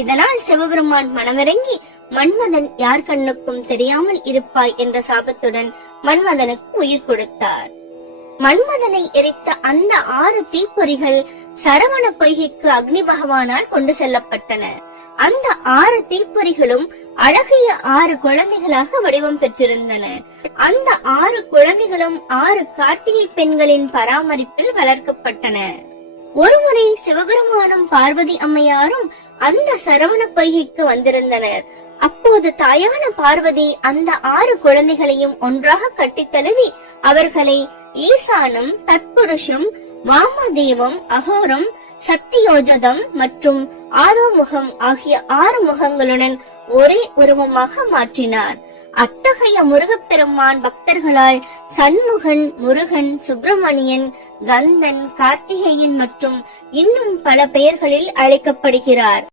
இதனால் சிவபெருமான் மனமிறங்கி மன்மதன் யார் கண்ணுக்கும் தெரியாமல் இருப்பாய் என்ற சாபத்துடன் மன்மதனுக்கு உயிர் கொடுத்தார். மன்மதனை எரித்த அந்த 6 தீப்பொறிகள் சரவண பொய்கைக்கு அக்னி பகவானால் கொண்டு செல்லப்பட்டன. அந்த 6 தீப்பொறிகளும் அழகிய 6 குழந்தைகளாக வடிவம் பெற்றிருந்தன. அந்த 6 குழந்தைகளும் 6 கார்த்திகை பெண்களின் பராமரிப்பில் வளர்க்கப்பட்டன. ஒருமுறை சிவபெருமானும் பார்வதி அம்மையாரும் அந்த சரவண பொய்கைக்கு வந்திருந்தனர். அப்போது தாயான பார்வதி அந்த 6 குழந்தைகளையும் ஒன்றாக கட்டித் தழுவி அவர்களை ஈசானம், தத்புருஷம், வாமதேவம், அகோரம், சத்தியோஜதம் மற்றும் ஆதோமுகம் ஆகிய 6 முகங்களுடன் ஒரே உருவமாக மாற்றினார். அத்தகைய முருகப்பெருமான் பக்தர்களால் சண்முகன், முருகன், சுப்பிரமணியன், கந்தன், கார்த்திகேயன் மற்றும் இன்னும் பல பெயர்களில் அழைக்கப்படுகிறார்.